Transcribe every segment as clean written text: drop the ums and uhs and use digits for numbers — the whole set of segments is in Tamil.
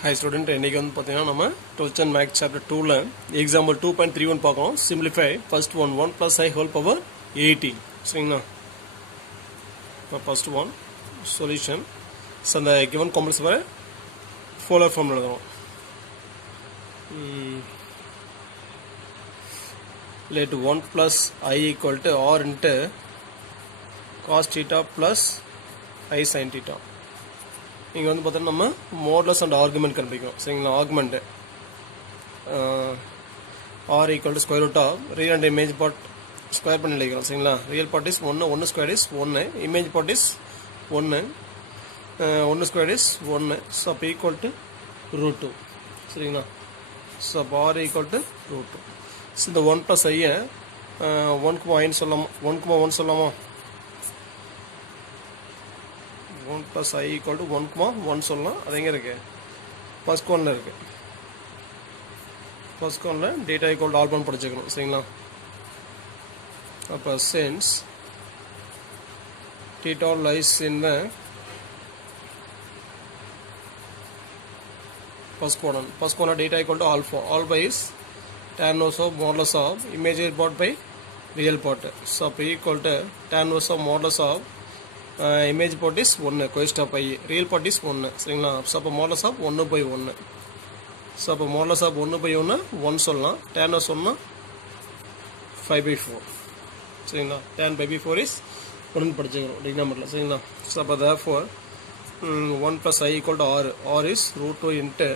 Hi student, இன்னைக்கு வந்து பாத்தீங்கன்னா நம்ம 12th and math chapter 2ல example 2.31 பார்க்கறோம். Simplify first one 1 plus I whole power 18. சரிங்களா? இப்போ first one solution. So அந்த given complex வர Fowler form எழுதுறோம். Let 1 plus I equal to R into cos theta plus I sin theta. இங்கே வந்து பார்த்தோன்னா நம்ம மோட்லஸ் அண்ட் ஆர்குமெண்ட் கண்டுபிடிக்கணும். சரிங்களா? Argument r equal to square root of real and image part square பண்ணி எழுதிக்கிறோம். சரிங்களா? Real part is 1, 1 square is 1, image part is 1, 1 square is 1. So அப்போ ஈக்குவல் டு ரூட் 2. சரிங்களா? ஸோ அப்போ r equal to root 2. So இந்த 1 ப்ளஸ் ஐயை 1,1 சொல்லாமா? 1,1 சொல்லாமா? 1 plus I equal to 1,1 சொல்லலாம். அது எங்கே இருக்குது? ஃபர்ஸ்ட் கோனில் இருக்குது. ஃபர்ஸ்ட் கோனில் டேட்டா ஈக்குவல் டு ஆல்பன் படிச்சுக்கணும். சரிங்களா? அப்போ since theta lies in the first quadrant. First quadrant data equal to alpha. Alpha is tan inverse of modulus of imaginary part by real part. So அப்போ equal to tan inverse of modulus of image part is 1, coest of I, real part is 1. சரிங்களா? ஸோ அப்போ modulus of 1/1. ஸோ அப்போ modulus of 1/1 1 சொல்லலாம். tan of சொன்னால் 5/4. சரிங்களா? tan 5/4 is 1 படிச்சுக்கிறோம் டிக்னாமெட்டில். சரிங்களா? ஸோ அப்போ therefore 1 plus I equal to R. R is root 2 into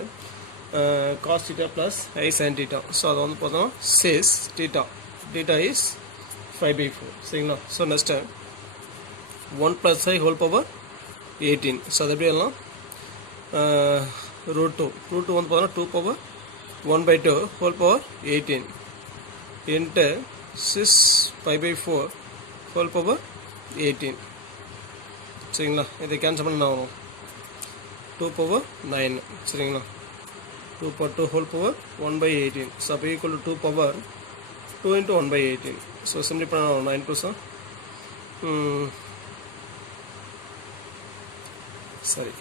cos theta plus I sin theta. So அதை வந்து பார்த்தோம்னா says theta is 5/4. சரிங்களா? So next 1 plus I whole power 18. So அது எப்படி எல்லாம் root 2 வந்து பார்த்தோன்னா 2 power 1/2 whole power 18 into 6 5/4 whole power 18. சரிங்களா? இதை கேன்சல் பண்ண ஆகும் 2 power 9. சரிங்களா? 2 power 2 whole power 1/18. ஸோ அப்போ equal to 2 power 2 into 1/18. So simply பண்ண ஆகும் 9 plus சரி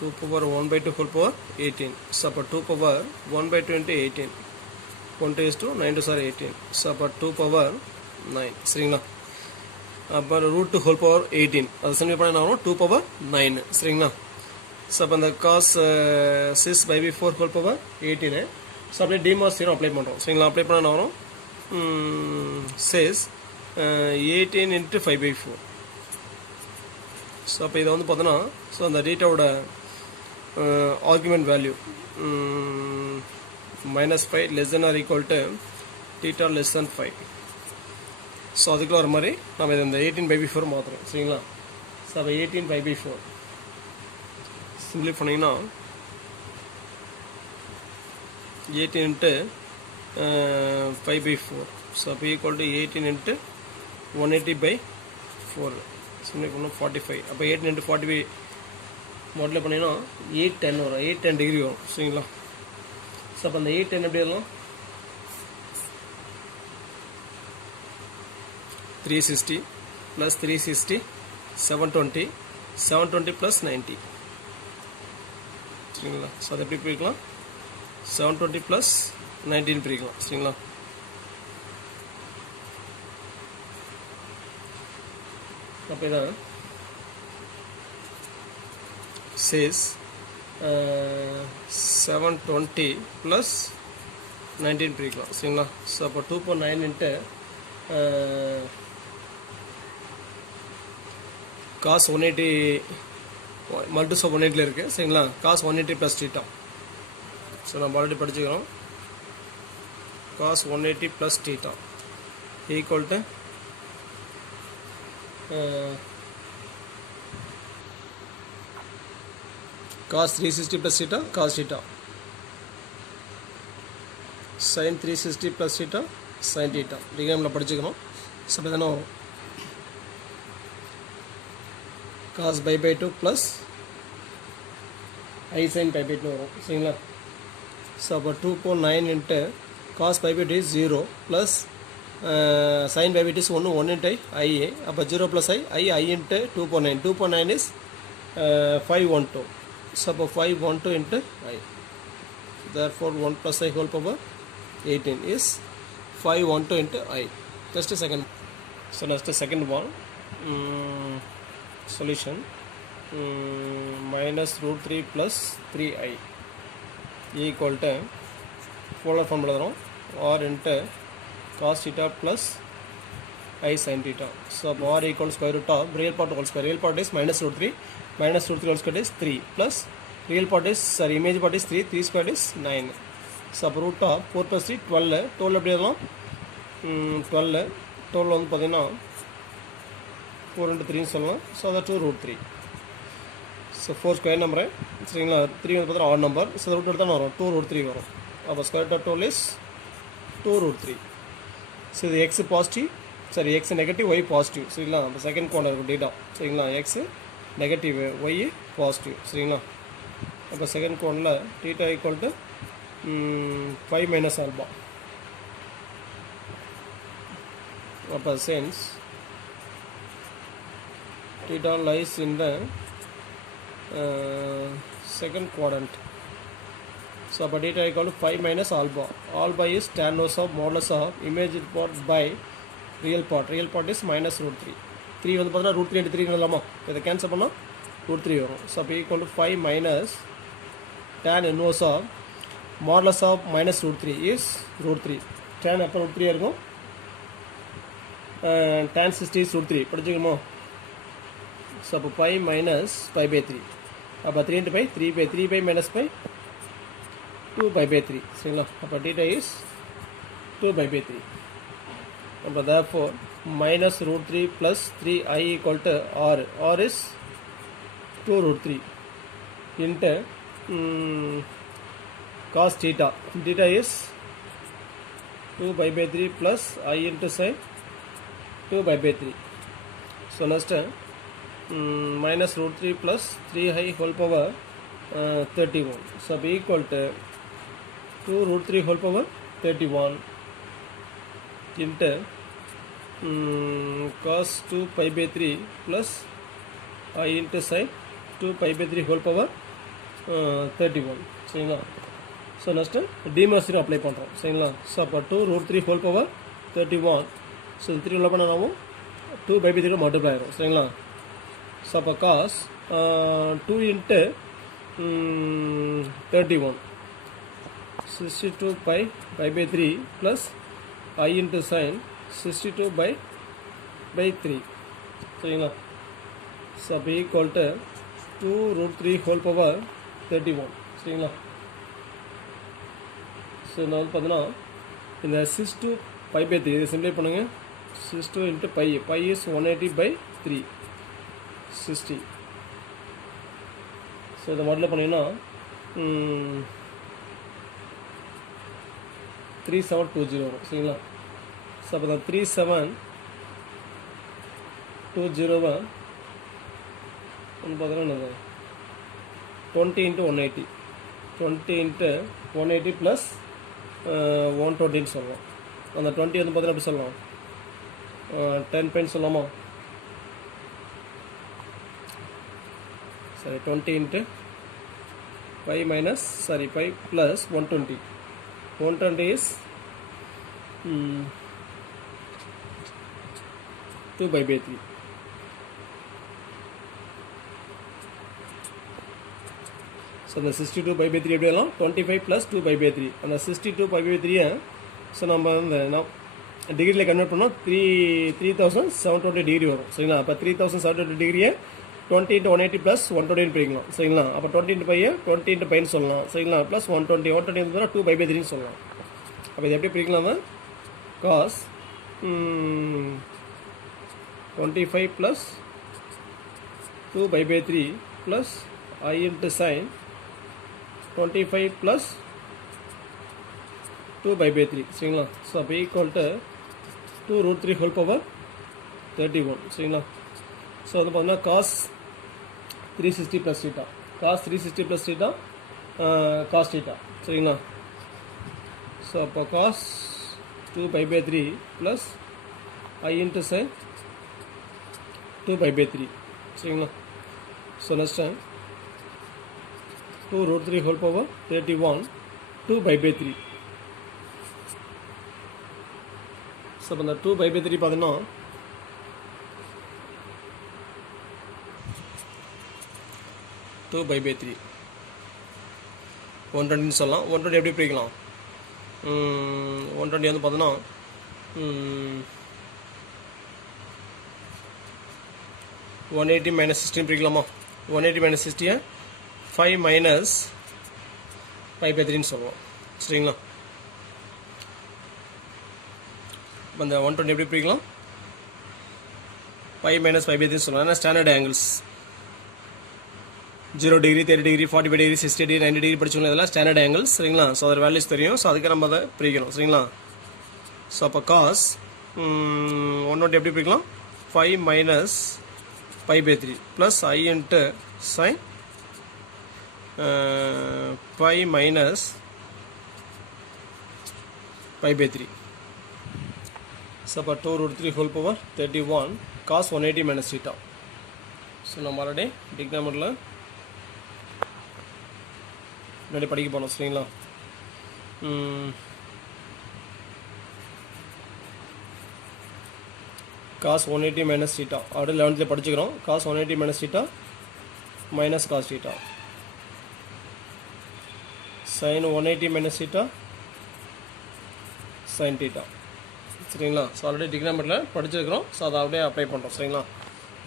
2 power 1/2 whole power 18. ஸோ அப்போ 2 power 1/2 into 18 1 is to 9 to 18. So அப்போ 2 power 9. சரிங்களா? அப்போ root 2 whole power 18 அது சிம்பிளி பண்ண ஆகும் 2 power 9. சரிங்களா? ஸோ அப்போ அந்த cos 6/4 whole power 18. ஸோ அப்படியே டிமாஸ் தியரம் அப்ளை பண்ணுறோம். சரிங்களா? அப்ளை பண்ண ஆகும் says 18 into 5/4. ஸோ அப்போ இதை வந்து பார்த்தோன்னா ஸோ அந்த டேட்டாவோட argument value -5 less than or equal to theta less than 5. So அதுக்குள்ள வர மாதிரி நம்ம இதை இந்த 18/4 மாற்றுறோம். சரிங்களா? ஸோ அப்போ 18/4 சிம்பிளி பண்ணிங்கன்னா 18 into 5/4. ஸோ அப்போ ஈக்குவல் டு 18 into 180/4. சிம்பிளி பண்ணோம் 45. அப்போ 18 into 45 மாடலில் பண்ணிங்கன்னா 810 வரும். 810 டிகிரி வரும். சரிங்களா? ஸோ அப்போ அந்த 810 எப்படி வரலாம்? 360 plus 360 720 720 plus 90. சரிங்களா? ஸோ அதை எப்படி பிரிக்கலாம்? 720 plus 19 பிரிக்கலாம். சரிங்களா? அப்போ இதான் says 720 plus 19 பிரிக்கலாம். சரிங்களா? ஸோ அப்போ 2.9 into cos 180 மல்டிஸ் ஆஃப் 180 இருக்குது. சரிங்களா? cos 180 plus theta. ஸோ நம்ம ஆல்ரெடி படிச்சுக்கிறோம். cos 180 plus theta equal to cos 360 plus theta cos theta sin 360 plus theta sin theta டிகிராமில் படிச்சுக்கணும். ஸோ அப்போ தானே cos π/2 plus I sin π/2 வரும். சரிங்களா? ஸோ அப்போ 2.9 into cos π/2 is 0 plus sin by bit is 1 into I, அப்போ 0 plus I into 2.9, 2.9 is 512, so அப்போ 512 into I, therefore 1 plus I whole power 18 is 512 into I. Just a second. So next second one, solution, minus root 3 plus 3I equal to polar form r into cos theta plus I sin theta. So r equals square root of real part whole square. Real part is minus root 3 whole square is 3 plus real part is, sorry, image part is 3 square is 9. So root of 4 plus 3 12, 12 எப்படி எல்லாம் 12 வந்து பார்த்தீங்கன்னா 4 into 3 சொல்லலாம். ஸோ அதை 2 root 3. ஸோ 4 ஸ்கொயர் நம்பரு சரிங்களா. 3 வந்து பார்த்தீங்கன்னா ஆட் நம்பர். ஸோ ரூட் எடுத்தால் வரும் 2 root 3 வரும். அப்போ square root of 12 is 2 root 3. So இது எக்ஸ் பாசிட்டிவ், சரி எக்ஸ் நெகட்டிவ், ஒய் பாசிட்டிவ் சரிங்களா. அப்போ செகண்ட் குவார்டர் இருக்கும் டேட்டா சரிங்களா. எக்ஸ் நெகட்டிவ், ஒய் பாசிட்டிவ் சரிங்களா. அப்போ செகண்ட் குவார்டரில் theta equal to 5 minus alpha. Upper sense theta lies in the second quadrant. So upper theta equal to 5 minus alpha. Alpha is tan inverse of modulus of image part by real part. Real part is minus root 3. 3 வந்து பார்த்தா root 3 into 3 எழுதலாமா. இதை கேன்சல் பண்ணால் root 3 வரும். So அப்போ equal to 5 minus tan inverse of modulus of minus root 3 is root 3. tan அப்போ root 3 இருக்கும். tan 60 is root 3 படிச்சுக்கணுமோ. ஸோ அப்போ 5 minus 5 by 3. அப்போ 3 into 5 3 by 3 by minus 5 2 by 3 சரிங்களா. அப்போ theta is 2 by 3. அப்போ therefore minus root 3 plus 3I equal to R. R is 2 root 3 into cos theta. Theta is 2 by 3 plus I into sin 2 by 3. So next minus root 3 plus 3I whole power 31. So be equal to 2 root 3 whole power 31 into cos 2 pi by 3 plus I into sin 2 pi by 3 whole power 31 சரிங்களா. ஸோ நெக்ஸ்ட்டு டிமாஸ்டரி அப்ளை பண்ணுறோம் சரிங்களா. ஸோ அப்போ 2 root 3 whole power 31. ஸோ 3 உள்ள பண்ண நாமும் 2 by 3 மல்டிப்ளை ஆயிரும் சரிங்களா. ஸோ அப்போ cos 2 into 31 62 pi by 3 plus I into sin 62 by 3 சரிங்களா. ஸோ அப்போ equal to 2 root 3 whole power 31 சரிங்களா. ஸோ நான் வந்து பார்த்தீங்கன்னா இந்த 62 pi by 3 இதை சிம்ப்ளை பண்ணுங்கள். 62 into pi, pi is 180 by 3 60. So இதை மாடலில் பண்ணிங்கன்னா 3720 வரும் சரிங்களா. ஸோ அப்போ தான் 3720 வந்து பார்த்தீங்கன்னா 20 into 180 20 into 180 plus 120 சொல்லலாம். அந்த 20 வந்து பார்த்தீங்கன்னா எப்படி சொல்லலாம் 10 பாயிண்ட் சொல்லலாமா. சரி 20 into 5 minus 5 plus 120. 120 is 2 by 3. So அந்த 62 by 3 எப்படி எல்லாம் 25 plus 2 by 3. அந்த 62 by 3 ஸோ நம்ம இந்த டிகிரியில் கன்வெர்ட் பண்ணோம் 3720 டிகிரி வரும் சரிங்களா. அப்போ 3720 டிகிரியை 20 into 180 plus 120 பிரிக்கலாம் சரிங்களா. அப்போ 20 into 5 20 into 5 சொல்லலாம் சரிங்களா. ப்ளஸ் 120 இருந்தால் 2 by 3 சொல்லலாம். அப்போ இது எப்படி பிரிக்கலாம்னா cos 25 plus 2 by 3 plus I into sin 25 plus 2 by 3 சரிங்களா. ஸோ அப்போ equal to 2 root 3 whole power 31 சரிங்களா. ஸோ வந்து பார்த்தீங்கன்னா cos 360 plus theta, cos 360 plus theta, cos theta சரிங்களா. ஸோ அப்போ cos 2 pi by 3 plus I into sin 2 pi by 3 சரிங்களா. So next time 2 root 3 whole power 31 2 pi by 3. So இப்போ இந்த 2 pi by 3 பார்த்தீங்கன்னா 2 pi by 3 120 சொல்லலாம். 120 எப்படி பிரிக்கலாம்? 120 வந்து பார்த்தோன்னா 180 minus 16 பிரிக்கலாமா? 180 minus 60 5 minus pi by 3 சொல்லுவோம் சரிங்களா. அந்த 120 எப்படி பிரிக்கலாம்? 5 minus pi by 3 சொல்லுவோம். ஏன்னா standard angles 0 degree 30 degree 45 degree 60 degree 90 degree படிச்சுக்கணும். இதெல்லாம் ஸ்டாண்டர்ட் ஆங்கிள்ஸ் சரிங்களா. ஸோ அதோட வேல்யூஸ் தெரியும். ஸோ அதுக்கு நம்ம அதை பிரிக்கணும் சரிங்களா. ஸோ அப்போ காஸ் 120 எப்படி பிரிக்கலாம்? 5 minus pi by 3 plus I into sin pi minus pi by 3. So அப்போ 2 root 3 whole power 31 cos 180 minus theta. So நம்ம ஆல்ரெடி டிக்னாமரில் முன்னாடி படிக்க போனோம் சரிங்களா. cos 180 minus theta already 11th படிச்சுக்கிறோம். cos 180 minus theta minus cos theta sin 180 minus theta sin theta சரிங்களா. ஸோ ஆல்ரெடி டிக்னாமரில் படிச்சிருக்கிறோம். ஸோ அதை அப்படியே அப்ளை பண்ணுறோம் சரிங்களா.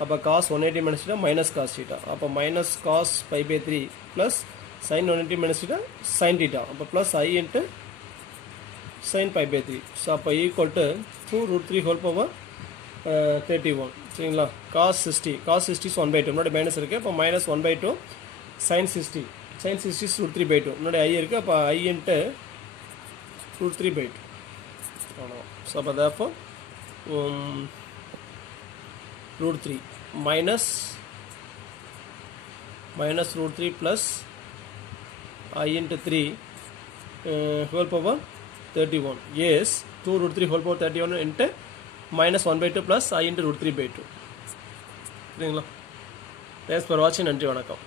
அப்போ cos 180 minus theta minus cos theta அப்போ minus cos pi by 3 plus sin 180 minus theta sin theta அப்போ plus I into sin pi by 3. So அப்போ equal to 2 root 3 whole power 31 சரிங்களா. cos 60 is 1/2 முன்னாடி மைனஸ் இருக்குது. அப்போ minus 1/2 sin 60 is root 3/2 முன்னாடி I இருக்குது. அப்போ I into root 3/2 அவ்வளோதான். ஸோ அப்போ therefore root 3 minus root 3 plus I into 3 whole power 31 yes 2 root 3 whole power 31 into minus 1/2 plus I into root 3/2 சரிங்களா. தேங்க்ஸ் ஃபார் வாட்சிங். நன்றி வணக்கம்.